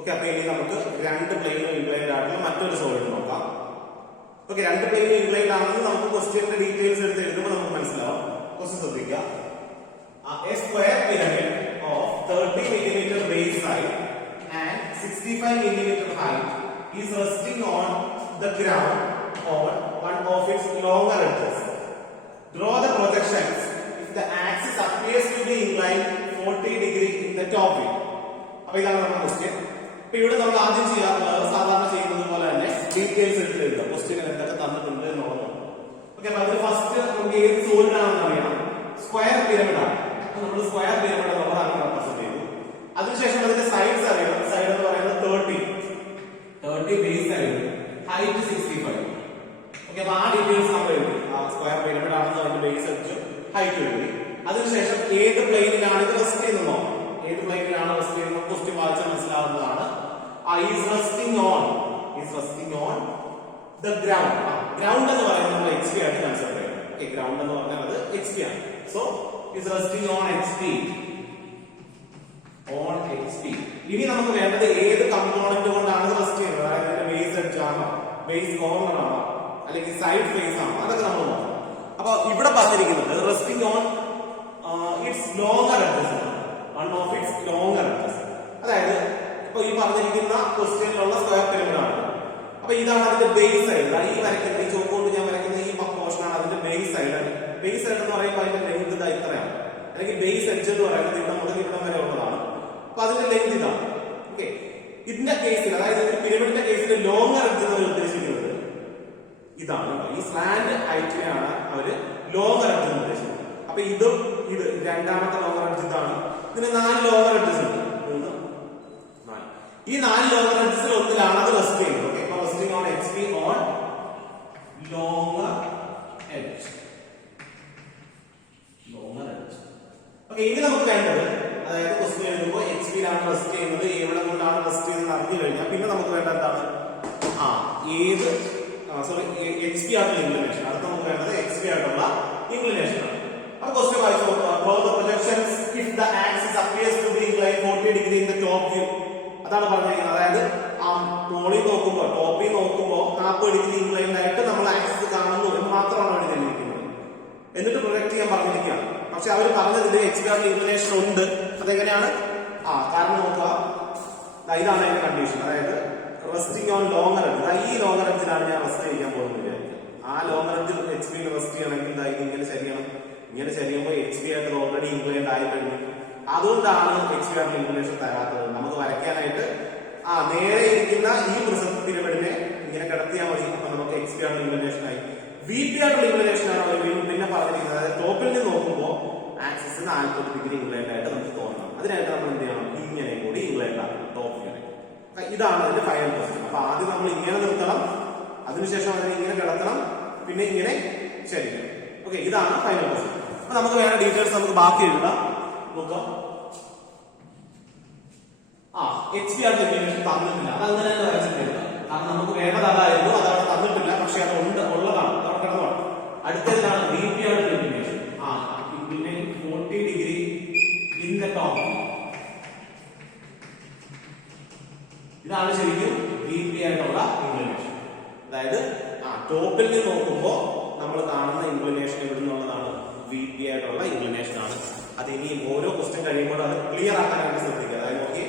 Okay, അപ്പൊ ഇനി നമുക്ക് രണ്ട് പ്ലെയിനും ഇൻക്ലൈൻഡ് ആയിട്ടുള്ള മറ്റൊരു സോളിഡ് നോക്കാം. ഓക്കെ, രണ്ട് പ്ലെയിനും ഇൻക്ലൈൻഡ് ആണെന്ന് നമുക്ക് ക്വസ്റ്റ്യന്റെ ഡീറ്റെയിൽസ് എടുത്ത് എഴുതുമ്പോൾ നമുക്ക് മനസ്സിലാവും. ക്വസ്റ്റ്യൻ ശ്രദ്ധിക്കുക. A square pyramid of 30 mm base height and 65 mm height is resting on the ground on one of its longer edges. Draw the projections if the axis appears to be inclined 40 degree in the top view. അപ്പോൾ ഇതാണ് നമ്മുടെ question. അപ്പൊ ഇവിടെ നമ്മൾ ആദ്യം ചെയ്യാറുള്ളത് സാധാരണ ചെയ്യുന്നത് പോലെ തന്നെ ഡീറ്റെയിൽസ് എടുത്ത് എഴുതുക. ക്വസ്റ്റ്യൻ എന്തൊക്കെ തന്നിട്ടുണ്ട് എന്നുള്ളത്. ഓക്കെ, അപ്പൊ അതിൽ ഫസ്റ്റ് നമുക്ക് ഏത് സോളിഡ് ആണെന്ന് അറിയണം. സ്ക്വയർ പിരമിഡ് ആണ്. നമ്മൾ സ്ക്വയർ പിരമിഡ് നമ്മൾ അങ്ങനെ റെപ്രസെന്റ് ചെയ്തു. അതിനുശേഷം അതിന്റെ സൈഡ്സ് അറിയണം. സൈഡ് എന്ന് പറയുന്നത് 30 ബേസ് ആയിരുന്നു, ഹൈറ്റ് 65. ഓക്കെ, അപ്പൊ ആ ഡീറ്റെയിൽസ് നമ്മൾ എഴുതി. ആ സ്ക്വയർ പിരമിഡ് ആണെന്ന് അതിന്റെ ബേസ് അടിച്ചു, ഹൈറ്റ് എഴുതി. അതിനുശേഷം ഏത് പ്ലെയിനിലാണ് ഇത് റെസ്റ്റ് ചെയ്യുന്നത്, ഏത് പ്ലെയിനിലാണ് റെസ്റ്റ് ചെയ്യുന്നത് ക്വസ്റ്റ്യൻ വായിച്ചാൽ മനസ്സിലാവുന്നതാണ്. Is resting on the ground. Ground എന്ന് പറയുന്നത് നമ്മൾ എക്സ് പി ആയിട്ട് കൺസിഡർ ചെയ്യണം. ഓക്കെ, ഗ്രൗണ്ട് എന്ന് പറഞ്ഞാൽ അത് എക്സ് പി ആണ്. So is resting on XP. ഇനി നമുക്ക് വേണ്ടത് ഏത് കമ്പോണന്റ് കൊണ്ടാണ് റെസ്റ്റ് ചെയ്യുന്നത്, അതായത് അതിന്റെ ബേസ് എഡ്ജ് ആണോ, ബേസ് കോർണർ ആണോ, അല്ലെങ്കിൽ സൈഡ് ഫേസ് ആണോ, അതൊക്കെ നമ്മൾ നോക്കണം. അപ്പൊ ഇവിടെ പറഞ്ഞിരിക്കുന്നത് resting on its longer edges, one of its longer edges. അതായത് ഇപ്പൊ ഈ പറഞ്ഞിരിക്കുന്ന ക്വസ്റ്റ്യനിലുള്ള സ്ക്വയർ പിരമിഡ് ആണ്. അപ്പൊ ഇതാണ് അതിന്റെ ബേസ് സൈഡ്. ഈ വരയ്ക്കുന്ന ഈ ചോക്ക് കൊണ്ട് ഞാൻ വരയ്ക്കുന്ന ഈ പോർഷൻ ആണ് അതിന്റെ ബേസ് സൈഡ്. ബേസ് സൈഡ് എന്ന് പറയുമ്പോൾ അതിന്റെ ലെങ്ത് ഇതാ ഇത്രയാണ്, അല്ലെങ്കിൽ ബേസ് എഡ്ജ് എന്ന് പറയുന്നത് ഇവിടെ മുതൽ ഇവിടം വരെ ഉള്ളതാണ്. അപ്പൊ അതിന്റെ ലെങ്ത് ഇതാണ്. ഓക്കെ, ഇതിന്റെ കേസിൽ, അതായത് പിരമിഡിന്റെ കേസിൽ ലോങ്ങർ എഡ്ജ് എന്ന് ഉദ്ദേശിക്കുന്നത് ഇതാണ്. ഈ സ്ലാൻഡ് ഹൈറ്റിനെയാണ് അവര് ലോങ്ങർ എഡ്ജ് എന്ന് ഉദ്ദേശിക്കുന്നത്. അപ്പൊ ഇത് രണ്ടാമത്തെ ലോങ്ങർ എഡ്ജ് ഇതാണ്. ഇതിന് 4 ലോങ്ങർ എഡ്ജസ് ഉണ്ട്, 3, 4. ഈ 4 ലോങ്ങർ എഡ്ജസിൽ ഒന്നിലാണ് അത് റെസ്റ്റ് ചെയ്യുന്നത്. ഓക്കെ, അപ്പൊ resting on XP on longer edge. Okay, ഇനി നമുക്ക് വേണ്ടത്, അതായത് ക്വസ്റ്റ്യൻ എഴുതുമ്പോൾ XP ലാണ് റെസ്റ്റ് ചെയ്യുന്നത്, എവിടെ കൊണ്ടാണ് റെസ്റ്റ് ചെയ്യുന്നത് അറിഞ്ഞു കഴിഞ്ഞാൽ പിന്നെ നമുക്ക് വേണ്ട എന്താണ്, XP ആയിട്ടുള്ള ഇൻക്ലിനേഷൻ. അടുത്ത നമുക്ക് വേണ്ടത് XP ആയിട്ടുള്ള ഇൻക്ലിനേഷൻ ആണ്. അപ്പൊ ക്വസ്റ്റ്യൻ വായിച്ചു നോക്കുക. Draw the projections if the axis appears to be inclined 40 degree in the top view. അതാണ് പറഞ്ഞിരിക്കുന്നത്. അതായത് മോളിൽ നോക്കുമ്പോൾ, ടോപ്പിൽ നോക്കുമ്പോൾ 40 ഡിഗ്രി ഇൻക്ലൈൻഡ് ആയിട്ട് നമ്മൾ ആക്സിസ് കാണുന്നു എന്ന് മാത്രമാണ് അവിടെ തന്നിരിക്കുന്നത്. എന്നിട്ട് പ്രൊജക്ട് ചെയ്യാൻ പറഞ്ഞിരിക്കുകയാണ്. പക്ഷെ അവർ പറഞ്ഞതിൽ XP ആയിട്ടുള്ള ഇൻക്ലിനേഷൻ ഉണ്ട്. അതെങ്ങനെയാണ്? കാരണം നോക്കുക, ഇതാണ് അതിന്റെ കണ്ടീഷൻ. അതായത് റെസ്റ്റിംഗ് ഓൺ ലോങ്ങർ എഡ്ജ്. ഈ ലോങ്ങർ എഡ്ജിലാണ് ഞാൻ റെസ്റ്റ് ചെയ്യാൻ പോകുന്നത്. ആ ലോങ്ങർ എഡ്ജിൽ XP റെസ്റ്റ് ചെയ്യണമെങ്കിൽ ഇങ്ങനെ ചരിയണം. ഇങ്ങനെ ചരിയുമ്പോൾ XP ആയിട്ട് ഓൾറെഡി ഇൻക്ലൈൻഡ് ആയി കഴിഞ്ഞു. അതുകൊണ്ടാണ് XP ആയിട്ടുള്ള ഇൻക്ലിനേഷൻ തരാത്തത്. നമുക്ക് വരയ്ക്കാനായിട്ട് നേരെ ഇരിക്കുന്ന ഈ പ്രിസം പിരമിഡിനെ ഇങ്ങനെ കിടത്തിയാൽ മതി. അപ്പൊ നമുക്ക് XP ആയിട്ടുള്ള ഇൻക്ലിനേഷൻ ആയി. VP ആയിട്ടുള്ള ഇൻക്ലിനേഷൻ ആണ് അവർ പിന്നെ പറഞ്ഞിരിക്കുന്നത്. അതായത് ടോപ്പിൽ നിന്ന് നോക്കുമ്പോൾ ആക്സിസ് 40 ഡിഗ്രി ഇൻക്ലൈൻഡ് ആയിട്ട് നമുക്ക് തോന്നണം. അതിനായിട്ട് നമ്മൾ എന്ത് ചെയ്യണം, ഇങ്ങനെ കൂടി ഇൻക്ലൈൻഡ് ആക്കണം ടോപ്പ് വരെ. ഇതാണ് അതിന്റെ ഫൈനൽ പൊസിഷൻ. അപ്പൊ ആദ്യം നമ്മൾ ഇങ്ങനെ നിർത്തണം, അതിനുശേഷം അതിനെ ഇങ്ങനെ കിടത്തണം, പിന്നെ ഇങ്ങനെ ചരിക്കണം. ഓക്കെ, ഇതാണ് ഫൈനൽ പൊസിഷൻ. അപ്പൊ നമുക്ക് വേണ്ട ഡീറ്റെയിൽസ് നമുക്ക് ബാക്കി എഴുതാം. നോക്കാം. XP ആയിട്ടുള്ള ഇൻക്ലിനേഷൻ തന്നിട്ടില്ല, അത് അങ്ങനെ തന്നെ വരച്ചിട്ടില്ല. കാരണം നമുക്ക് വേണ്ടത് അതായിരുന്നു, അതവിടെ തന്നിട്ടില്ല. പക്ഷെ അത് ഉള്ളതാണ്, അവിടെ കിടന്നോളാം. അടുത്തതാണ് VP ആയിട്ടുള്ള inclination. 40 degree in the top. ഇതാണ് ശരിക്കും VP ആയിട്ടുള്ള ഇൻക്ലിനേഷൻ. അതായത് ടോപ്പിൽ നിന്ന് നോക്കുമ്പോൾ നമ്മൾ കാണുന്ന ഇൻക്ലിനേഷൻ ഇവിടെ നിന്നുള്ളതാണ് VP ആയിട്ടുള്ള ഇൻക്ലിനേഷൻ ആണ്. അത് ഇനിയും ഓരോ ക്വസ്റ്റ്യൻ കഴിയുമ്പോൾ അത് ക്ലിയർ ആക്കാനായിട്ട് ശ്രദ്ധിക്കുക. അതായത് നോക്കി,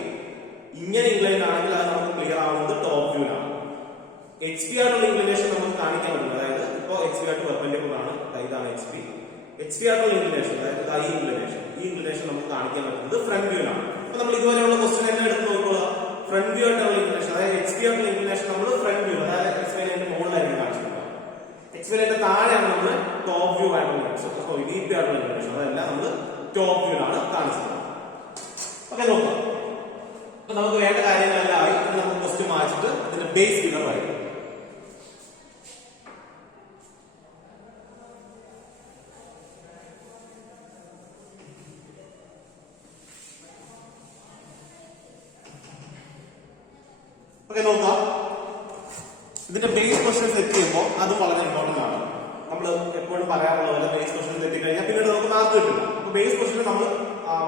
ഇങ്ങനെ ഇൻക്ലൈൻഡ് ആണെങ്കിൽ അത് നമുക്ക് ക്ലിയർ ആവുന്നത് ടോപ്പ് വ്യൂലാണ്. XP ആയിട്ടുള്ള ഇൻക്ലിനേഷൻ നമുക്ക് കാണിക്കാൻ പറ്റും. അതായത് ഇപ്പോ XP ആയിട്ട് പെർപെൻഡിക്കുലർ ആണ്, ഇതാണ് XP ആയിട്ടുള്ള ഇൻക്ലിനേഷൻ. അതായത് ഈ ഇൻക്ലിനേഷൻ നമുക്ക് കാണിക്കാൻ പറ്റുന്നത് ഫ്രണ്ട് വ്യൂലാണ്. അപ്പൊ നമ്മൾ ഇതുവരെയുള്ള ക്വസ്റ്റ്യൻ എല്ലാം എടുത്ത് നോക്കുക. ഫ്രണ്ട് വ്യൂ ആയിട്ടുള്ള ഇൻക്ലിനേഷൻ, അതായത് XP ആയിട്ടുള്ള ഇൻക്ലിനേഷൻ നമ്മൾ ഫ്രണ്ട് വ്യൂ, അതായത് എക്സ്പെരിമെന്റ് മുകളിലായിരിക്കും കാണിച്ചിട്ടുണ്ടാവും. എക്സ്പെരിമെന്റ് താഴെയാണ് നമ്മൾ ടോപ്പ് വ്യൂ ആയിട്ടുള്ള VP ആയിട്ടുള്ള ഇൻക്ലിനേഷൻ. അതെല്ലാം നമ്മൾ ടോപ്പ് വ്യൂലാണ് കാണിച്ചത്. ഓക്കെ, നോക്കാം. അപ്പൊ നമുക്ക് വേണ്ട കാര്യങ്ങളെല്ലാം ആയി. നമുക്ക് ക്വസ്റ്റ്യൻ വായിച്ചിട്ട് അതിന്റെ ബേസ് ഫിഗർ വായിക്കും. ഓക്കെ, നോക്കാം. ഇതിന്റെ ബേസ് ക്വസ്റ്റ്യൻ സെറ്റ് ചെയ്യുമ്പോൾ അതും വളരെ ഇമ്പോർട്ടന്റ് ആണ്. നമ്മൾ എപ്പോഴും പറയാറുള്ള പോലെ ബേസ് ക്വസ്റ്റ്യൻ തെറ്റി കഴിഞ്ഞാൽ പിന്നീട് നമുക്ക് മാർക്ക് കിട്ടില്ല. അപ്പൊ ബേസ് ക്വസ്റ്റ്യൻ നമ്മൾ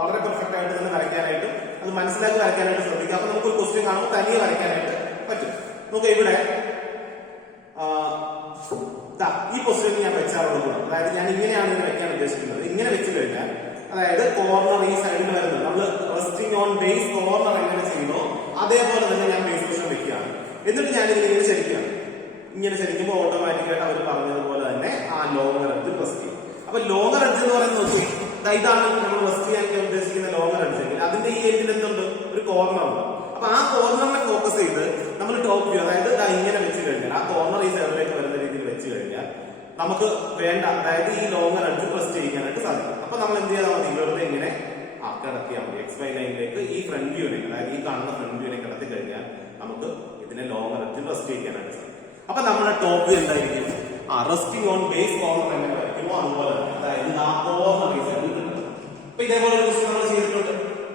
വളരെ പെർഫെക്റ്റ് ആയിട്ട് തന്നെ വരയ്ക്കാനായിട്ട് അത് മനസ്സിലാക്കി വരയ്ക്കാനായിട്ട് ശ്രദ്ധിക്കുക. അപ്പൊ നമുക്ക് ഒരു ക്വസ്റ്റ്യൻ കാണുമ്പോൾ തനിയെ വരയ്ക്കാനായിട്ട് പറ്റും. നമുക്ക് ഇവിടെ ഈ ക്വസ്റ്റ്യൻ ഞാൻ വെച്ചാറുള്ളത്, അതായത് ഞാൻ ഇങ്ങനെയാണ് ഇതിന് വെക്കാൻ ഉദ്ദേശിക്കുന്നത്. ഇങ്ങനെ വെച്ച് കഴിഞ്ഞാൽ അതായത് കോർണർ ഈ സൈഡിൽ വരുന്നത് നമ്മൾ റെസ്റ്റിംഗ് ഓൺ ബേസ് കോർണർ എങ്ങനെ ചെയ്യുന്നോ അതേപോലെ തന്നെ ഞാൻ ബേസ് ക്വസ്റ്റ്യൻ വെക്കുകയാണ്. എന്നിട്ട് ഞാൻ ഇങ്ങനെ ചരിക്കുകയാണ്. ഇങ്ങനെ ചരിക്കുമ്പോൾ ഓട്ടോമാറ്റിക്കായിട്ട് അവർ പറഞ്ഞതുപോലെ തന്നെ ആ ലോങ്ങർ എഡ്ജ് പ്രസ് ചെയ്യും. അപ്പൊ ലോങ്ങർ എഡ്ജ് എന്ന് പറയുന്നത് നോക്കി, ഇതാണ് നമ്മൾ റെസ്റ്റ് ചെയ്യാൻ ഉദ്ദേശിക്കുന്ന ലോങ്ങർ എഡ്ജ്. അതിന്റെ ഈ എഡ്ജിൽ എന്തുണ്ട്? ഒരു കോർണർ ഉണ്ട്. അപ്പൊ ആ കോർണറിനെ ഫോക്കസ് ചെയ്ത് നമ്മൾ ടോപ്പ് വ്യൂ, അതായത് ഇങ്ങനെ വെച്ച് കഴിഞ്ഞാൽ ആ കോർണർ ഈ സൈഡിലേക്ക് വരുന്ന രീതിയിൽ വെച്ച് കഴിഞ്ഞാൽ നമുക്ക് വേണ്ട, അതായത് ഈ ലോങ്ങർ എഡ്ജ് പ്രസ് ചെയ്യാനായിട്ട് സാധിക്കും. അപ്പൊ നമ്മൾ എന്ത് ചെയ്താൽ മതി? വെറുതെ ഇങ്ങനെ കിടത്തിയാൽ മതി. XY ലൈനിലേക്ക് ഈ ഫ്രണ്ട് വ്യൂവിനെ, അതായത് ഈ കാണുന്ന ഫ്രണ്ട് വ്യൂവിനെ കിടത്തി കഴിഞ്ഞാൽ നമുക്ക് ഇതിനെ ലോങ്ങർ എഡ്ജ് റെസ്റ്റ് ചെയ്യാനായിട്ട് സാധിക്കും. അപ്പൊ നമ്മുടെ ടോപ്പ് വ്യൂ എന്തായിരിക്കും? റെസ്റ്റിംഗ് ഓൺ ബേസ് കോർണർ എങ്ങനെ വരയ്ക്കുമോ അതുപോലെ തന്നെ, അതായത് ആ കോർണർ ഈ സൈഡിൽ കിട്ടും. അപ്പൊ ഇതേപോലെ ഒരു ക്വസ്റ്റ്യൻ നമ്മൾ ചെയ്തിട്ടുണ്ട്.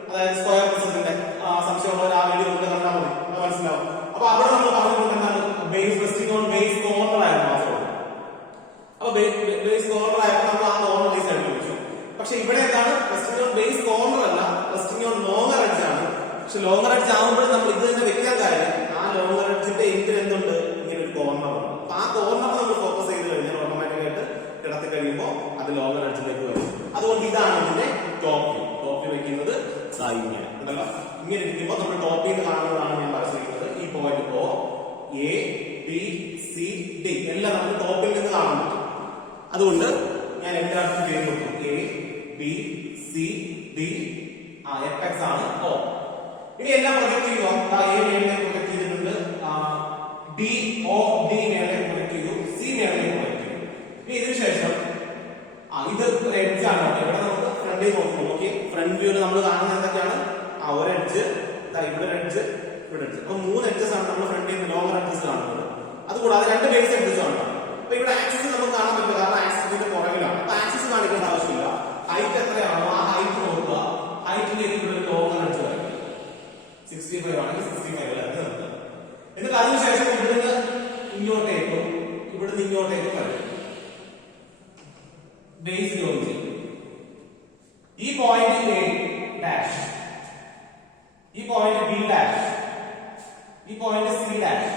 അതായത് സ്ക്വയർ പ്രിസത്തിന്റെ സംശയമുള്ള ആ വീഡിയോ കണ്ടാൽ മതി, മനസ്സിലാവും. അപ്പൊ അവിടെ നമ്മൾ പറഞ്ഞുകൊണ്ട് എന്താണ്? Base resting on base corner ആയിരുന്നു ആ സോൺ. അപ്പൊ ബേസ് കോർണർ ആയപ്പോൾ നമ്മൾ ആ കോർണർ ഈ സൈഡിൽ വെച്ചു. പക്ഷെ ഇവിടെ എന്താണ്? റെസ്റ്റിംഗ് ഓൺ ബേസ് കോർണർ അല്ല, റെസ്റ്റിംഗ് ഓൺ ലോങ്ങർ എഡ്ജ് ആണ്. പക്ഷെ ലോങ്ങർ എഡ്ജ് ആകുമ്പോൾ നമ്മൾ ഇത് തന്നെ വെക്കാൻ കാര്യം ആ ലോങ്ങർ എഡ്ജിന്റെ എൻഡിൽ എന്തുണ്ട്? ഇങ്ങനെ ഒരു കോർണർ ഉണ്ട്. അപ്പൊ ആ കോർണർ നമ്മൾ ഫോക്കസ് ചെയ്ത് കഴിഞ്ഞാൽ ഓട്ടോമാറ്റിക്കായിട്ട് കിടത്തി കഴിയുമ്പോൾ അത് ലോങ്ങർ എഡ്ജിലേക്ക് വരും. അതുകൊണ്ട് ഇതാണ് ഇതിന്റെ ടോപ്പ് വ്യൂ. ടോപ്പ് വ്യൂ വെക്കുന്നത് ഇങ്ങനെ ഉണ്ടല്ലോ. ഇങ്ങനെ ഇരിക്കുമ്പോൾ നമ്മൾ ടോപ്പിൽ നിന്ന് കാണുന്നതാണ് ഞാൻ പറയുന്നത്. ഈ point O, A, B, C, D എല്ലാം നമ്മൾ ടോപ്പിൽ നിന്ന് കാണാൻ പറ്റും. അതുകൊണ്ട് ഞാൻ എല്ലാവർക്കും പേര് കൊടുക്കും. A, B, C, D, X ആണ് O. ഇനി എല്ലാം പ്രൊജക്ട് ചെയ്യുക. A മേളിലേക്ക് പ്രൊജക്ട് ചെയ്തിട്ടുണ്ട്, D, O, D മേളിലേക്ക് പ്രൊജക്ട് ചെയ്തു, C മേളിലേക്ക് പ്രൊജക്ട് ചെയ്തു. ഇനി ഇതിനു ശേഷം ഇത് എഡ്ജ് ആണ്. ഇവിടെ നമുക്ക് ഫ്രണ്ടിൽ നോക്കി ഫ്രണ്ട് വ്യൂവിൽ നമ്മൾ കാണുന്നത് എന്തൊക്കെയാണ്? ഒരു എഡ്ജ്, ഇവിടെ ഒരു എഡ്ജ്, ഇവിടെ എഡ്ജ്. അപ്പൊ 3 എഡ്ജസ് ആണ് നമ്മൾ ഫ്രണ്ടിൽ നിന്ന് ലോങ്ങർ എഡ്ജസ് കാണുന്നത്. അതുകൂടാതെ 2 ബേസ് എഡ്ജസ് ആണ്. അപ്പൊ ഇവിടെ ആക്സിസ് നമുക്ക് കാണാൻ പറ്റില്ല, കാരണം ആക്സിസിന്റെ പുറകിലാണ്. അപ്പൊ ആക്സിസ് കാണിക്കേണ്ട ആവശ്യമില്ല. ഹൈറ്റ് എത്രയാണോ ആ ഹൈറ്റ് നോക്കുക. ഹൈറ്റിലേക്ക് ഇവിടെ ഒരു ലോങ്ങർ എഡ്ജ് വരും. 65 ആണെങ്കിൽ 65 എന്നിട്ട് അതിനുശേഷം ഇവിടുന്ന് ഇങ്ങോട്ടേക്കും ഇവിടുന്ന് ഇങ്ങോട്ടേക്കും വരും. ബേസ് ജോയിൻ ചെയ്യും. ഈ പോയിന്റ് A ഡാഷ്, ഈ പോയിന്റ് B ഡാഷ്, ഈ പോയിന്റ് C ഡാഷ്,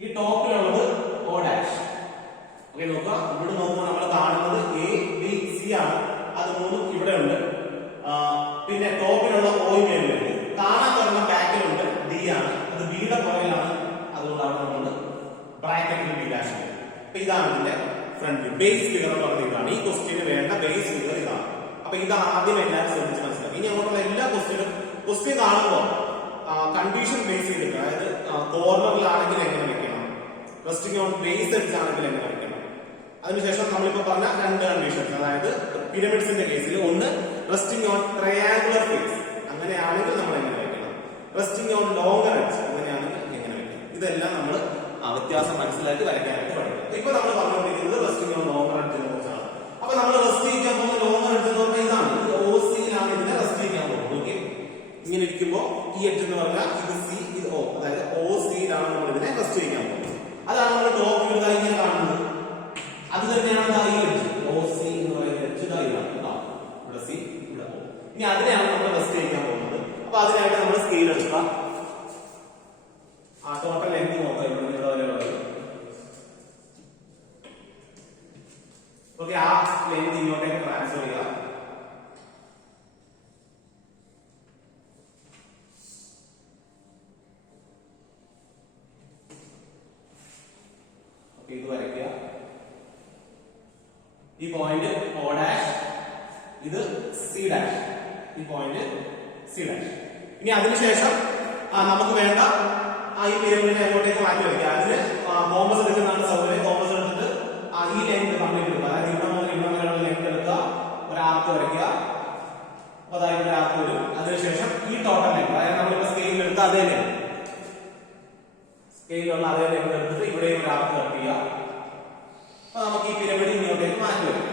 ഈ ടോപ്പിലുള്ളത് O ഡാഷ്. ഓക്കെ, നോക്കുക. ഇവിടെ നോക്കുമ്പോൾ നമ്മൾ കാണുന്നത് A, B, C ആണ്. അത് 3 ഇവിടെ ഉണ്ട്. പിന്നെ ടോപ്പിലുള്ള O മേലുണ്ട്. കാണാൻ തുറന്ന ബാക്കിലുണ്ട് D ആണ്. അത് B യുടെ പുറകിലാണ്. അതുകൊണ്ടാണ് നമ്മൾ ബ്രാക്കറ്റിൽ B ഡാഷ്. അപ്പൊ ഇതാണ് ഇതിന്റെ ഫ്രണ്ട് വ്യൂ. ബേസ് ഫിഗർ എന്ന് പറഞ്ഞ ഇതാണ്. ഈ ക്വസ്റ്റ്യന് വേണ്ട ബേസ് ഫിഗർ ഇതാണ്. അപ്പൊ ഇത് ആദ്യം എല്ലാവരും ശ്രദ്ധിച്ച് മനസ്സിലാക്കി. ഇനി അങ്ങോട്ടുള്ള എല്ലാ ക്വസ്റ്റ്യൻ കാണുമ്പോൾ കണ്ടീഷൻ ബേസ് ചെയ്തിട്ട്, അതായത് കോർണറിലാണെങ്കിൽ എങ്ങനെ വെക്കണം, റെസ്റ്റിംഗ് ഓൺ ബേസ് എഡ്ജ് ആണെങ്കിൽ എങ്ങനെ വെക്കണം. അതിനുശേഷം നമ്മളിപ്പോ പറഞ്ഞ 2 കണ്ടീഷൻസ്, അതായത് പിരമിഡ്സിന്റെ കേസിൽ ഒന്ന് റെസ്റ്റിംഗ് ഓൺ ട്രയാങ്കുലർ ഫേസ്, അങ്ങനെയാണെങ്കിൽ നമ്മൾ എങ്ങനെ വെക്കണം, റെസ്റ്റിംഗ് ഓൺ ലോങ്ങർ എഡ്ജ് അങ്ങനെയാണെങ്കിൽ എങ്ങനെ വെക്കണം. ഇതെല്ലാം നമ്മൾ വ്യത്യാസം മനസ്സിലാക്കി വരയ്ക്കാനായിട്ട് പഠിക്കും. ഇപ്പൊ നമ്മൾ പറഞ്ഞുകൊണ്ടിരിക്കുന്നത് റെസ്റ്റിംഗ് ഓൺ ലോങ്ങർ എഡ്ജിനെ കുറിച്ചാണ്. അപ്പൊ നമ്മൾ റെസ്റ്റ് ചെയ്യാൻ പോകുന്ന ലോങ്ങർ എഡ്ജ് എന്ന് പറഞ്ഞാൽ ഇതാണ്. ഇത് OC-യിലാണ് ഇതിനെ റെസ്റ്റ് ചെയ്യാൻ പോകുന്നത്. ഓക്കെ, ഇങ്ങനെ ഇരിക്കുമ്പോൾ ഈ എഡ്ജ് എന്ന് പറഞ്ഞാൽ ഇത് C, ഇത് O, അതായത് OC-യിലാണ് നമ്മൾ ഇതിനെ റെസ്റ്റ് ചെയ്യാൻ പോകുന്നത്. അതാണ് നമ്മൾ ടോപ്പ് വ്യൂ ഇങ്ങനെ കാണുന്നത്. അത് തന്നെയാണ് ഈ എഡ്ജ് OC എന്ന് പറയുന്ന എഡ്ജ് ഇതാണ്. ഇവിടെ C, ഇവിടെ O. ഇനി അതിനെയാണ് നമ്മൾ റെസ്റ്റ് ചെയ്യാൻ പോകുന്നത്. അപ്പൊ അതിനായിട്ട് നമ്മൾ സ്കെയിൽ എടുക്കാം. ടോട്ടൽ ലെങ്ത് നോക്കാം. ഇവിടെ വരെയുള്ളത്. ഓക്കെ, ആ ലെങ്ത് ഇങ്ങോട്ടേക്ക് ട്രാൻസ്ഫർ ചെയ്യുക. ഇത് വരയ്ക്കുക. ഈ പോയിന്റ് O ഡാഷ്, ഇത് C ഡാഷ്, ഈ പോയിന്റ് C ഡാഷ്. ഇനി അതിനുശേഷം നമുക്ക് വേണ്ട ഈ പിരമിഡിനെ എങ്ങോട്ടേക്ക് മാറ്റി വയ്ക്കുക. അതിന് കോമ്പസ് എടുക്കുന്നതാണ് സൗകര്യം. കോമ്പസ് എടുത്തിട്ട് ഈ ലെങ്ത് കംപ്ലീറ്റ് എടുക്കുക. അതായത് ഇവിടെ വരെയുള്ള ലെങ്ത് എടുക്കുക, ഒരു ആർക്ക് വരയ്ക്കുക. അപ്പൊ അതായത് ഒരു ആർക്ക് വരും. അതിനുശേഷം ഈ ടോട്ടൽ ലെങ്ത്, അതായത് നമ്മളിപ്പോ സ്കെയിൽ എടുത്ത അതേ ലെങ്ത്, സ്കെയിലുള്ള അതേ ലെങ്ത് എടുത്തിട്ട് ഇവിടെയും ഒരു ആർക്ക് കട്ട് ചെയ്യുക. അപ്പൊ നമുക്ക് ഈ പിരമിഡ് ഇങ്ങോട്ടേക്ക് മാറ്റി വയ്ക്കാം.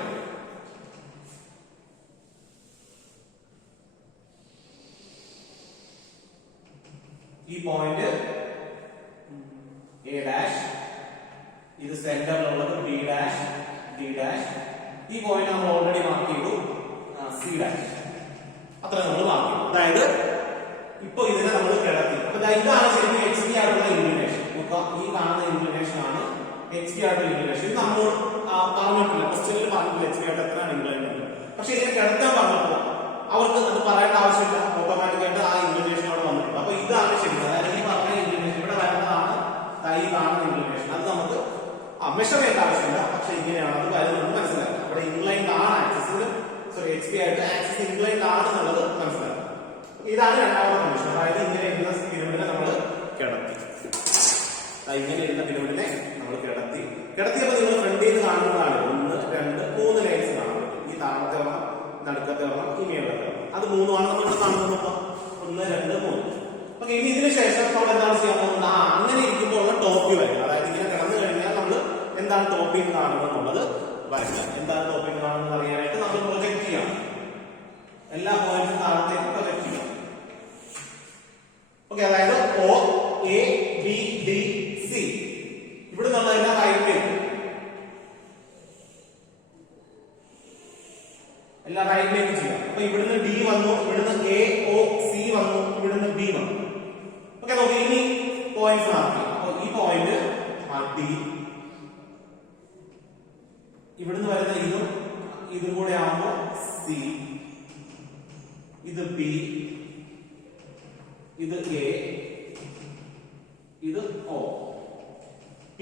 ഈ പോയിന്റ് A ഡാഷ്, ഇത് സെന്ററിലുള്ളത് B ഡാഷ്, D ഡാഷ്. ഈ പോയിന്റ് നമ്മൾ ഓൾറെഡി മാർക്ക് ചെയ്തു C ഡാഷ്. അത്ര നമ്മൾ മാർക്ക് ചെയ്തു. അതായത് അതായത് ഇപ്പൊ ഇതിനെ നമ്മൾ കിടത്തി. അപ്പൊ ഇതാണ് ശരിക്കും എക്സ് പി ആയിട്ടുള്ള ഇൻക്ലിനേഷൻ. നോക്കാം, ഈ കാണുന്ന ഇൻക്ലിനേഷൻ ആണ് എക്സ് പി ആയിട്ടുള്ള ഇൻക്ലിനേഷൻ. ഇത് നമ്മൾ പറഞ്ഞിട്ടില്ല, ക്വസ്റ്റ്യനിൽ പറഞ്ഞിട്ടില്ല എക്സ് പി ആയിട്ട് എത്രയാണ് ഇൻക്ലിനേഷൻ. പക്ഷെ ഇതിനെ കിടത്താൻ പറഞ്ഞപ്പോ അവർക്ക് അത് പറയേണ്ട ആവശ്യമില്ല, ഓട്ടോമാറ്റിക്കായിട്ട് ആ ഇൻക്ലിനേഷൻ അവിടെ വന്നിട്ടുണ്ട്. അപ്പൊ ഇതാണ് ശരിക്കും, അതായത് ഈ പറഞ്ഞ ഇൻക്ലിനേഷൻ ഇവിടെ വരുന്നതാണ് ഈ കാണുന്ന ഇൻക്ലിനേഷൻ. അത് നമുക്ക് മെഷർ ചെയ്യേണ്ട ആവശ്യമില്ല, പക്ഷെ ഇങ്ങനെയാണ് അത് വരുന്നത് മനസ്സിലാക്കാം. അവിടെ ഇൻക്ലൈൻഡ് ആണ് ആക്സിസിൽ, സോറി എക്സ് പി ആയിട്ട് ആക്സിസ് ഇൻക്ലൈൻഡ് ആണെന്നുള്ളത് മനസ്സിലാക്കാം. ഇതാണ് രണ്ടാമത്തെ കണ്ടീഷൻ. അതായത് ഇങ്ങനെ ഇരുന്ന പിരമിഡിനെ നമ്മൾ കിടത്തി. ഇങ്ങനെ ഇരുന്ന പിരമിഡിനെ നമ്മൾ കിടത്തിയപ്പോൾ നിങ്ങൾ ഫ്രണ്ടിൽ നിന്ന് കാണുന്നതാണ് 1, 2, 3 ലൈൻസ് കാണാൻ പറ്റും. ഈ താഴത്തെ ഒരെണ്ണം, നടുക്കത്തെ ഒരെണ്ണം, ഈ മേളത്തെ ഒരെണ്ണം. അത് 3 നമ്മൾ കാണുന്നത്. 1, 2, 3. ഓക്കെ, ഇനി ഇതിന് ശേഷം നമ്മൾ എന്താണ് ചെയ്യാൻ പോകുന്നത്? അങ്ങനെ ഇരിക്കുമ്പോൾ ഉള്ള ടോപ്പ് വ്യൂ വരിക. അതായത് ഇങ്ങനെ കിടന്നു കഴിഞ്ഞാൽ നമ്മൾ എന്താണ് ടോപ്പിൽ നിന്ന് കാണുന്നത് എന്നുള്ളത് വരയ്ക്കാം. എന്താണ് ടോപ്പിൽ നിന്ന് കാണുന്നത് അറിയാനായിട്ട് നമ്മൾ പ്രൊജക്ട് ചെയ്യാം. എല്ലാ പോയിന്റ്സും താഴത്തേക്ക് പ്രൊജക്ട് ചെയ്യാം. ഓക്കെ, അതായത് O, A, B, D, C ഇവിടെ നിന്നുള്ള എല്ലാ റൈറ്റിലേക്ക് ചെയ്യാം. അപ്പൊ ഇവിടുന്ന് D വന്നു, ഇവിടുന്ന് A, O, C വന്നു, ഇവിടുന്ന് B വന്നു. ഓക്കെ, നോക്കി ഇനി പോയിന്റ്സ് മാർക്ക്. അപ്പൊ ഈ പോയിന്റ് D, ഇവിടുന്ന് വരുന്ന ഇതും കൂടെ ആവുമ്പോ C, ഇത് B, ഇത് A, ഇത് O.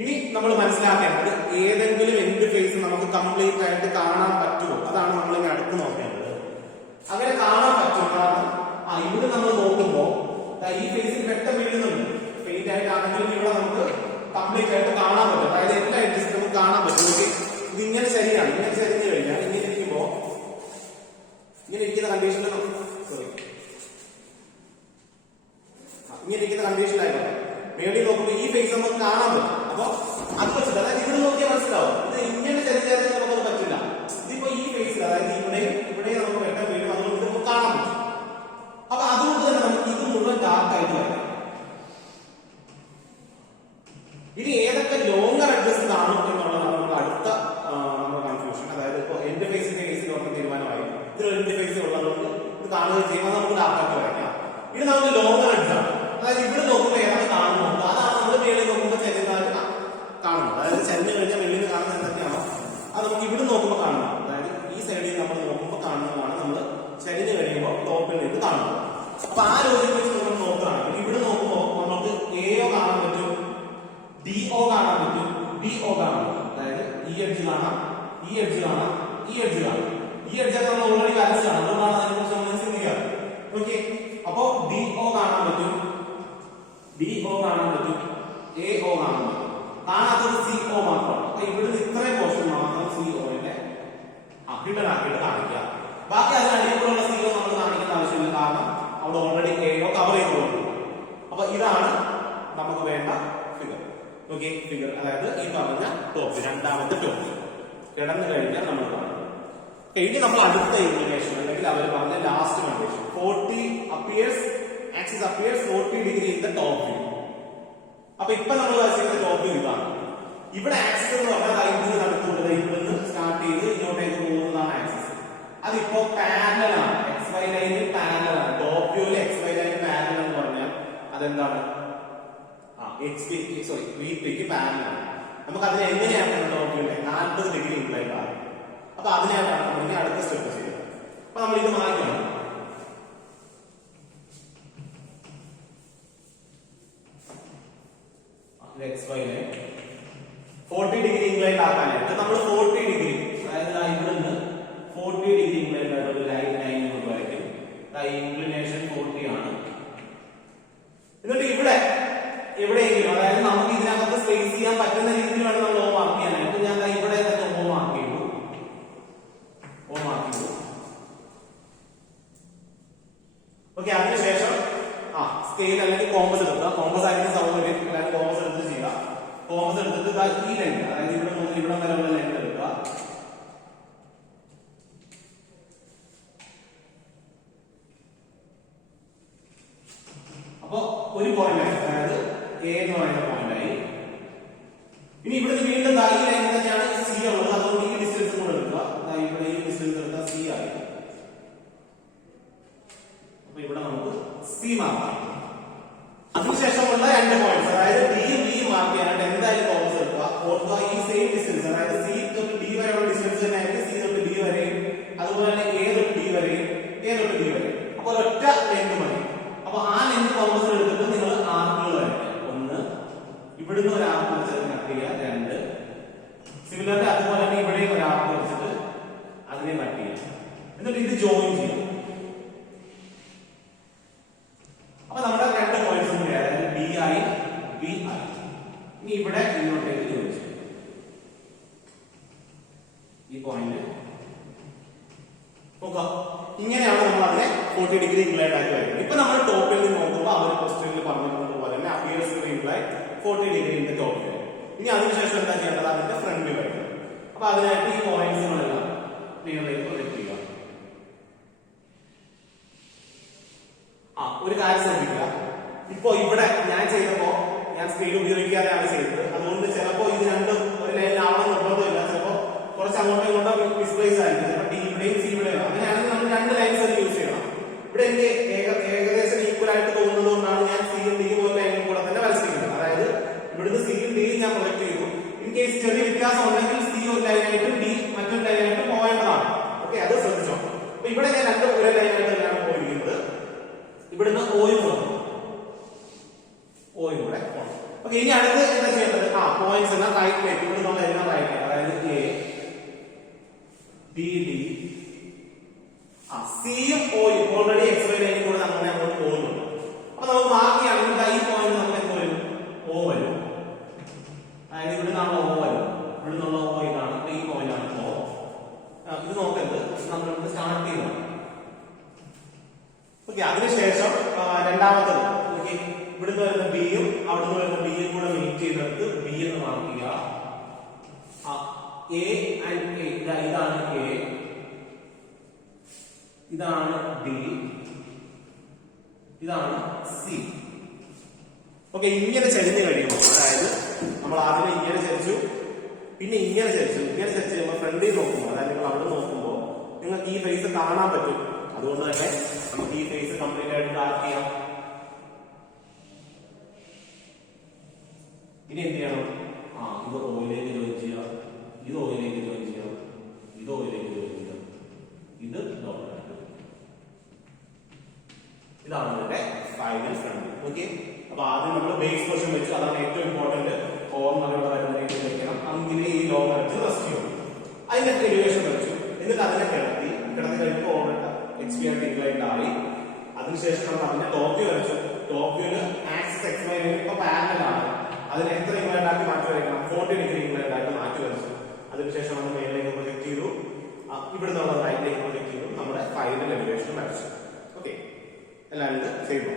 ഇനി നമ്മൾ മനസ്സിലാക്കേണ്ടത് ഏതെങ്കിലും എന്ത് ഫേസ് നമുക്ക് കംപ്ലീറ്റ് ആയിട്ട് കാണാൻ പറ്റുമോ, അതാണ് നമ്മൾ ഇനി അടുത്ത് നോക്കേണ്ടത്. അങ്ങനെ കാണാൻ പറ്റും. കാരണം ഇവിടെ നമ്മൾ നോക്കുമ്പോ ഈ ഫേസിൽ വെട്ടം വീഴുന്നുണ്ട്. ഫെയിന്റ് ആയിട്ടാണെങ്കിലും ഇവിടെ നമുക്ക് കംപ്ലീറ്റ് ആയിട്ട് കാണാൻ പറ്റും. അതായത് എല്ലാ എഡ്ജസ്റ്റും നമുക്ക് കാണാൻ പറ്റും. ഇത് ഇങ്ങനെ ശരിയാണ്. ഇങ്ങനെ ശരിഞ്ഞു കഴിഞ്ഞാൽ ഇങ്ങനെ ഇരിക്കുമ്പോ, ഇങ്ങനെ ഇരിക്കുന്ന കണ്ടീഷനിൽ ഇങ്ങനെ ഇരിക്കുന്ന കണ്ടീഷനിലായിക്കോട്ടെ മേളിൽ നോക്കുമ്പോൾ ഈ ഫേസ് നമുക്ക് കാണാൻ പറ്റും. അപ്പൊ അത് വെച്ചിട്ട്, അതായത് ഇവിടെ നോക്കിയാൽ മനസ്സിലാവും ഇത് ഇങ്ങനെ ചരിച്ചാൽ നമുക്കത് പറ്റില്ല. ഇതിപ്പോ ഈ ഫേസിൽ, അതായത് ഇവിടെ നമുക്ക് വെട്ടം വീഴും, അതുകൊണ്ട് ഇത് നമുക്ക് കാണാൻ പറ്റും. അപ്പൊ അതുകൊണ്ട് തന്നെ നമുക്ക് ഇത് മുഴുവൻ ഡാർക്ക് ആയിട്ട് വരാം. ഇനി ഏതൊക്കെ ലോങ്ങർ അഡ്ജസ്റ്റ് ആണ് എന്നുള്ളതാണ് നമ്മൾ അടുത്ത നമ്മുടെ കൺഫ്യൂഷൻ. അതായത് ഇപ്പൊ എന്റെ ഫേസിന്റെ കേസിൽ ഒന്നും തീരുമാനമായി, ഇതിൽ എന്റെ ഫേസ് ഉള്ളതുകൊണ്ട് ഇത് കാണുകയും ചെയ്യുമ്പോൾ നമുക്ക് ഡാർക്കായിട്ട് വരയ്ക്കാം. ഇത് നമുക്ക് ലോങ്ങർ അഡ്ജസ്റ്റ് ആണ്. അതായത് ഇവിടെ നോക്കുമ്പോൾ ഏതാണ് കാണുന്നത് അതാണ് നമ്മൾ മേളിൽ നോക്കുമ്പോൾ ചെല്ലുന്നതായിട്ട് കാണുന്നത്. അതായത് ചെല്ലിന് കഴിഞ്ഞാൽ വെള്ളിയിൽ കാണുന്നത് എന്തൊക്കെയാണോ അത് നമുക്ക് ഇവിടെ നോക്കുമ്പോൾ കാണുന്നത്. അതായത് ഈ സൈഡിൽ നമ്മൾ നോക്കുമ്പോൾ കാണുന്നതാണ് നമ്മൾ ചെല്ലിന് കഴിയുമ്പോൾ ടോപ്പിൽ നിന്ന് കാണുന്നത്. അപ്പൊ ആ ലോജിക് വെച്ച് നമ്മൾ നോക്കുകയാണെങ്കിൽ ഇവിടെ നോക്കുമ്പോൾ നമുക്ക് എയോ കാണാൻ പറ്റും, DO കാണാൻ പറ്റും, BO കാണാൻ പറ്റും. അതായത് ഈ എഡ്ജ് കാണാം, ഈ എഡ്ജ് കാണാം, ഈ എഡ്ജ് കാണാം. ഈ എഡ്ജൊക്കെ നമ്മൾ ഓൾറെഡി വരച്ചാണ്, അതുകൊണ്ടാണ് അതിനെക്കുറിച്ച് നമ്മൾ ചിന്തിക്കാറ്. ഓക്കെ, അപ്പോ DO കാണാൻ പറ്റും, BO കാണാൻ പറ്റും, AO കാണാൻ പറ്റും. കാണാത്തത് CO മാത്രമാണ്. അപ്പൊ ഇവിടുന്ന് ഇത്രയും പോർഷൻ മാത്രം CO-നെ ഹിഡൻ ആക്കിയിട്ട് കാണിക്കുക. ബാക്കി അതിനടിയിലുള്ള CO നമ്മൾ കാണിക്കേണ്ട ആവശ്യമില്ല, കാരണം അവിടെ ഓൾറെഡി AO കവർ ചെയ്തുകൊണ്ട്. അപ്പൊ ഇതാണ് നമുക്ക് വേണ്ട ഫിഗർ. ഓക്കെ, ഫിഗർ അതായത് ഈ പറഞ്ഞ ടോപ്പ്, രണ്ടാമത്തെ ടോപ്പ് കിടന്നു കഴിഞ്ഞാൽ നമ്മൾ കാണുന്നത്. ഇനി നമ്മൾ അടുത്ത ഇൻക്ലിനേഷൻ അല്ലെങ്കിൽ അവർ പറഞ്ഞ last condition 40 appears, axis appears 40 degree in the top view. അപ്പൊ ഇപ്പൊ നമ്മൾ വരച്ചിരുന്ന ടോപ്പ് വ്യൂ ഇതാണ്. ഇവിടെ ആക്സിസ് എന്ന് പറഞ്ഞാൽ ഇതിന് നടക്കുന്നത് ഇവിടുന്ന് സ്റ്റാർട്ട് ചെയ്ത് ഇങ്ങോട്ടേക്ക് പോകുന്നതാണ് ആക്സിസ്. അതിപ്പോ പാരലൽ ആണ്, XY ലൈനിൽ പാരലൽ ആണ്. ടോപ്പ് വ്യൂവിൽ XY ലൈൻ പാരലൽ എന്ന് പറഞ്ഞാൽ അതെന്താണ്? VP-ക്ക് പാരലൽ ആണ്. നമുക്ക് അതിനെ എങ്ങനെയാണ് ടോപ്പ് വ്യൂവിലെ 40 ഡിഗ്രി ഇൻക്ലൈൻഡ് ആണ്. അപ്പൊ അതിനെയാണ് നമ്മൾ അടുത്ത സ്റ്റെപ്പ് ചെയ്യുന്നത്. അപ്പൊ നമ്മൾ ഇത് മാറ്റണം. XY ലൈൻ 40 ഡിഗ്രി ഇൻക്ലൈൻഡ് ആക്കാനായിട്ട് നമ്മൾ 40 ഡിഗ്രി, അതായത് ഇവിടുന്ന് 40 ഡിഗ്രി ഇൻക്ലൈൻഡ് ആയിട്ട് ഒരു ലൈൻ നമ്മൾ വരയ്ക്കും. ഇൻക്ലിനേഷൻ 40 ആണ്. എന്നിട്ട് ഇവിടെ എവിടെയെങ്കിലും, അതായത് നമുക്ക് ഇതിനകത്ത് സ്പേസ് ചെയ്യാൻ പറ്റുന്ന രീതിയിൽ വേണം നമ്മൾ O മാർക്ക് ചെയ്യാനായിട്ട്. ഞാൻ ഇവിടെ തന്നെ O മാർക്ക് ചെയ്തു. ഓക്കെ, അതിനുശേഷം സ്കെയിൽ അല്ലെങ്കിൽ കോമ്പസ് എടുക്കുക. കോമ്പസ് ആയിരിക്കും സൗകര്യം, അല്ലെങ്കിൽ കോമ്പസ് എടുത്ത് ചെയ്യുക. കോമ്പസ് എടുത്തിട്ട് ഈ ലെങ്ത്, അതായത് ഇവിടെ മുതൽ ഇവിടെ വരെയുള്ള ലെങ്ത് എടുക്കുക. അപ്പൊ ഒരു പോയിന്റ് ആയി, അതായത് A എന്ന് പറയുന്ന പോയിന്റ് ആയി. ഇനി ഇവിടുന്ന് വീണ്ടും ഈ ലൈൻ തന്നെയാണ് C ഉള്ളത്, അതുകൊണ്ട് ഈ ഡിസ്റ്റൻസ് കൂടെ എടുക്കുക. ഇവിടെ ഈ ഡിസ്റ്റൻസ് എടുത്താൽ C ആയി. അപ്പൊ ഇവിടെ നമുക്ക് സി മാർക്ക്. അതിനുശേഷമുള്ള രണ്ട് പോയിന്റ്സ് അതായത് ഡിയും ബിയും മാർക്ക് ചെയ്യാനായിട്ട് എന്തായാലും കോമ്പസ് എടുക്കുക. ഓർക്കുക ഈ സെയിം ഡിസ്റ്റൻസ് അതായത് സി തൊട്ട് ഡി വരെയുള്ള ഡിസ്റ്റൻസ് തന്നെയായിരിക്കും സി തൊട്ട് ഡി വരെയും അതുപോലെ തന്നെ എ തൊട്ട് ഡി വരെയും എ തൊട്ട് ഡി വരെയും. അപ്പോൾ ഒറ്റ ലെങ്ത് മതി. അപ്പൊ ആ ലെങ്ത് കോമ്പസ് എടുത്തിട്ട് നിങ്ങൾ ആർക്കുകൾ വരയ്ക്കുക. ഒന്ന് ഇവിടുന്ന് ഒരു ആർക്ക് വെച്ചിട്ട് കട്ട് ചെയ്യുക. രണ്ട് സിമിലർലി അതുപോലെ തന്നെ ഇവിടെയും ഒരു ആർക്ക് വെച്ചിട്ട് അതിനെ കട്ട് ചെയ്യുക. എന്നിട്ട് ഇത് ജോയിൻ ചെയ്യും. അപ്പൊ നമ്മുടെ രണ്ട് പോയിന്റ്സ് കൂടി അതായത് ബി ഐ ബി ഐ ഇനി ഇവിടെ ഇങ്ങോട്ടേക്ക് ജോയിൻ ചെയ്യും. ഈ പോയിന്റ് നോക്കാം. ഇങ്ങനെയാണ് നമ്മൾ അതിനെ 40 ഡിഗ്രി ഇൻക്ലൈൻഡ് ആക്കി വരുന്നത്. ഇപ്പൊ നമ്മൾ ടോപ്പിൽ നിന്ന് നോക്കുമ്പോൾ അവർ ക്വസ്റ്റ്യനിൽ പറഞ്ഞിട്ടുള്ളത് പോലെ തന്നെ appears to incline 40 degree in the top view. ഇനി അതിനുശേഷം എന്താ ചെയ്യേണ്ടത്? അതിന്റെ ഫ്രണ്ട് വ്യൂ വരയ്ക്കണം. അപ്പൊ അതിനായിട്ട് ഈ പോയിന്റ്സുകളെല്ലാം നിങ്ങളിലേക്ക് പ്രൊജക്ട് ചെയ്യുക. ഒരു കാര്യം ശ്രദ്ധിക്കുക. ഇപ്പൊ ഇവിടെ ഞാൻ ചെയ്തപ്പോ ഞാൻ സ്കെയിൽ ഉപയോഗിക്കാതെയാണ് ചെയ്തത്. അതുകൊണ്ട് ചിലപ്പോ ഇത് രണ്ടും ഒരു ലൈനിലാവണം നിർബന്ധമില്ല. ചിലപ്പോ കുറച്ച് അങ്ങോട്ടോ ഇങ്ങോട്ടോ മിസ്പ്ലേസ് ആയിരിക്കും. ചിലപ്പോൾ ഡി ഇവിടെയും സി ഇവിടെയും അങ്ങനെയാണെങ്കിൽ നമ്മൾ രണ്ട് ലൈൻസ് തന്നെ യൂസ് ചെയ്യണം. ഇവിടെ എനിക്ക് ഏകദേശം ഈക്വൽ ആയിട്ട് തോന്നുന്നത് കൊണ്ടാണ് ഞാൻ സിയും ഡിയും ഒരു ലൈനിൽ കൂടെ തന്നെ വരച്ചിരിക്കുന്നത്. അതായത് ഇവിടുന്ന് സിയും ഡിയും ഞാൻ പ്രൊജക്ട് ചെയ്തു. ഇൻ കേസ് ചെറിയ വ്യത്യാസം ഉണ്ടെങ്കിൽ സി ഒരു ലൈനായിട്ടും ഡി മറ്റൊരു ലൈനായിട്ടും പോകേണ്ടതാണ്. ഓക്കെ, അത് ശ്രദ്ധിച്ചോ. അപ്പൊ ഇവിടെ ഞാൻ രണ്ട് ഒരേ ലൈനായിട്ട് തന്നെയാണ് പോയിരിക്കുന്നത്. ഇവിടുന്ന് ഓയും കൂടെ പോകണം. ഓക്കെ, ഇനി അടുത്ത് എന്താ ചെയ്യേണ്ടത്? പോയിന്റ്സ് എല്ലാം റൈറ്റിലേക്ക് ഇവിടെ നമ്മൾ എല്ലാം റൈറ്റിലേക്ക് അതായത് എ ബി ഡി സിയും ഓയും ഓൾറെഡി എക്സ് വൈ ലൈനിൽ കൂടെ നമ്മൾ അങ്ങോട്ട് പോകുന്നുണ്ട്. അപ്പൊ നമുക്ക് മാർക്ക് ചെയ്യുകയാണെങ്കിൽ ഈ പോയിന്റ് നമുക്ക് എന്ത് വരും? ഓ വരും. അതായത് ഇവിടെ നിന്നുള്ള ഓ വരും. ഇവിടെ നിന്നുള്ള ഓ ഇതാണ്. അപ്പൊ ഈ പോയിന്റ് ആണ് ഓ. ഇത് നോക്കരുത്, നമ്മൾ ഇവിടെ സ്റ്റാർട്ട് ചെയ്യുന്നത്. ഓക്കെ, അതിനുശേഷം രണ്ടാമത്തത് ഓക്കെ ഇവിടുന്ന് വരുന്ന ബിയും അവിടുന്ന് വരുന്ന ബിയും കൂടെ മീറ്റ് ചെയ്തെടുത്ത് ബി എന്ന് മാർക്ക് ചെയ്യുക. എ ആൻഡ് എ ഇതാണ് എ, ഇതാണ് ഡി, ഇതാണ് സി. ഓക്കെ, ഇങ്ങനെ ചരിഞ്ഞ് കഴിയുമ്പോൾ അതായത് നമ്മൾ ആദ്യം ഇങ്ങനെ ചരിച്ചു, പിന്നെ ഇങ്ങനെ ചരിച്ചു. ഇങ്ങനെ ചരിച്ച് കഴിയുമ്പോൾ ഫ്രണ്ടിൽ നോക്കുമ്പോൾ അതായത് നിങ്ങൾ അവിടെ നോക്കുമ്പോൾ നിങ്ങൾക്ക് ഈ ഫേസ് കാണാൻ പറ്റും. അതുകൊണ്ട് തന്നെ നമുക്ക് ഈ ഫേസ് കംപ്ലീറ്റ് ആയിട്ട് ഡാർക്ക് ചെയ്യാം. ഇനി എന്ത് ചെയ്യണം? ഇത് ഓയിലേക്ക് ജോയിൻ ചെയ്യാം, ഇത് ഓയിലേക്ക് ജോയിൻ ചെയ്യാം, ഇത് ഓയിലേക്ക് ജോയിൻ ചെയ്യാം, ഇത് ഡോട്ട്. ഇതാണ് ഇതിന്റെ ഫൈനൽ ഫ്രണ്ട്. ഓക്കെ, അപ്പൊ ആദ്യം നമ്മൾ ബേസ് പോർഷൻ വെച്ചു. അതാണ് ഏറ്റവും ഇമ്പോർട്ടന്റ്. കോർണർ ഇവിടെ വരുന്ന രീതിയിൽ വെക്കണം. അങ്ങനെ ഈ ലോങ് വെച്ച് റെസ്റ്റ് ചെയ്യും. അതിന്റെ എലിവേഷൻ വെച്ചു. എന്നിട്ട് അതിനെ കിടത്തി കഴിയുമ്പോൾ ഓൾറെഡി എക്സ് ആയിട്ട് ഇൻക്ലൈൻഡ് ആയി. അതിനുശേഷം നമ്മൾ അതിന്റെ ടോപ്പ് വ്യൂ വരച്ചു. ടോപ്പ് വ്യൂല് ആക്സിസ് എക്സ് വൈ ഇപ്പൊ പാരലൽ ആണ്. അതിനെ എത്ര ഇൻക്ലൈൻഡ് ആക്കി മാറ്റി വരയ്ക്കണം? 40 ഡിഗ്രി ഇൻക്ലൈൻഡ് ആയിട്ട് മാറ്റി വരച്ചു. അതിനുശേഷം നമ്മൾ മേലിലേക്ക് പ്രൊജക്ട് ചെയ്തു. ഇവിടെ നിന്നുള്ള റൈറ്റിലേക്ക് പ്രൊജക്ട് ചെയ്തു. നമ്മുടെ ഫൈനൽ എലിവേഷൻ വരച്ചു. ഓക്കെ, എല്ലാവരും ഇത് ചെയ്തു.